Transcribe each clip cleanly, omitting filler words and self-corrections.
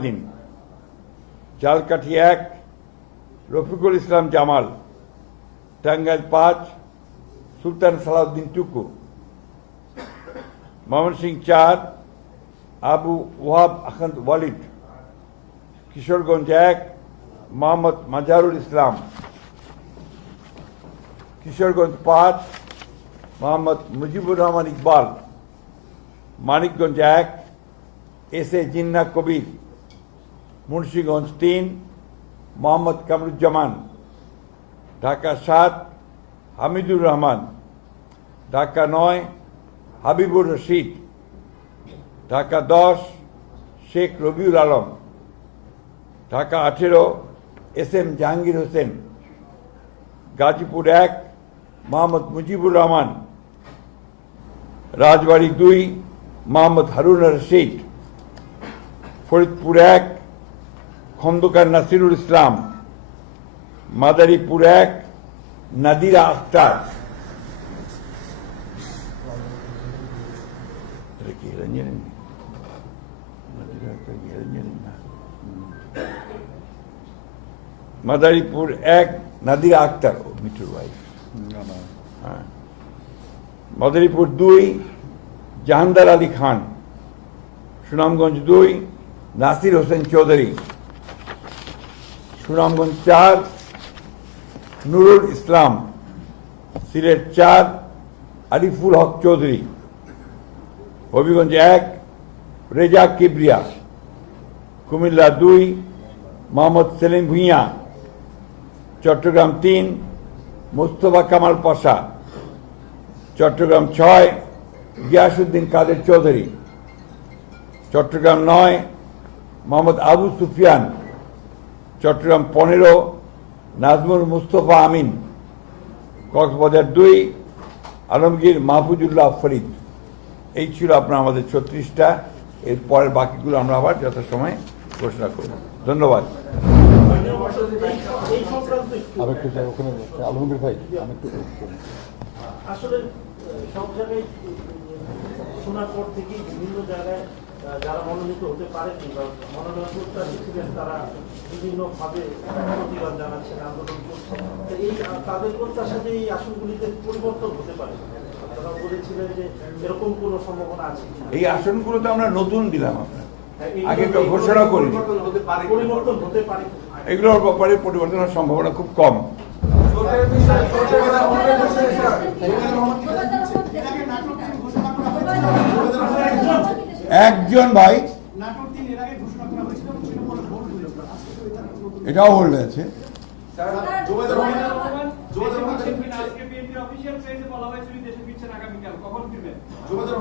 দিন Jhalokati 1 Rafiqul Islam Jamal, Tangail 5 Sultan Salahuddin Tuku, Mymensingh 4 Abu Wahab Akhand Walid, Kishoreganj 1 Mohammad Mazharul Islam, Kishoreganj 5 Mohammad Mujibur Rahman Iqbal, Manikganj 1 S A Jinnah Kabir, Munshiganj 3 Mohammad Kamruzzaman, Dhaka 7 Hamidur Rahman, Dhaka 9 Habibur Rashid, Dhaka 10 Sheikh Rabiul Alam, Dhaka 18 S M Jahangir Hossain, Gazipur 1 Mohammad Mujibur Rahman, Rajbari 2 Mohammad Harun Rashid, Faridpur 1 Khandaker Nasirul Islam, Madaripur 1 Nadira Akter, Madaripur 1 Nadira Akter মিঠুর wife, Madaripur 2 জাহানদার Ali Khan, Sunamganj 2 Nasir Hossain Chowdhury, Sunamganj 4 Nurul Islam, Sylhet 4 Ariful Haque Chowdhury, Habiganj 1 Reza Kibria, Comilla 2 Mohammad Selim Bhuiyan, Chittagong 3 Mustafa Kamal পাশা, চট্টগ্রাম 6 গিয়াসউদ্দিন কাদের চৌধুরী, চট্টগ্রাম 9 মোহাম্মদ আবু সুফিয়ান, চট্টগ্রাম 15 নাজমুল মুস্তফা আমিন, কক্সবাজার 2 আলমগীর মাহফুজুল্লাহ ফরিদ। এই ছিল আপনার আমাদের 36টা। এর পরের বাকিগুলো আমরা আবার যথাসময়ে ঘোষণা করব। ধন্যবাদ। আলমগীর ভাই আসলে সব জায়গায় শোনার পর থেকেই বিভিন্ন জায়গায় যারা মনোনীত হতে পারে কিংবা মনোনয়ন প্রত্যাশী ছিলেন তারা বিভিন্নভাবে প্রতিবাদ জানাচ্ছেন, আন্দোলন করছেন। এই তাদের প্রত্যাশা যে এই আসনগুলিতে পরিবর্তন হতে পারে, তারা বলেছিলেন যে এরকম কোনো সম্ভাবনা আছে। এই আসনগুলো তো আমরা নতুন দিলাম, আপনার আগে তো ঘোষণা করি। পরিবর্তন হতে পারে, এগুলোর ব্যাপারে পরিবর্তনের সম্ভাবনা খুব কম। একজন ভাই এটাও হোল্ড আছে।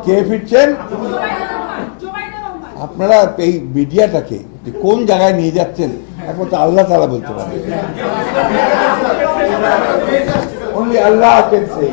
কে ফিরছেন? আপনারা এই মিডিয়াটাকে কোন জায়গায় নিয়ে যাচ্ছেন একমাত্র আল্লাহ তাআলা বলতে পারেন। Only Allah can say.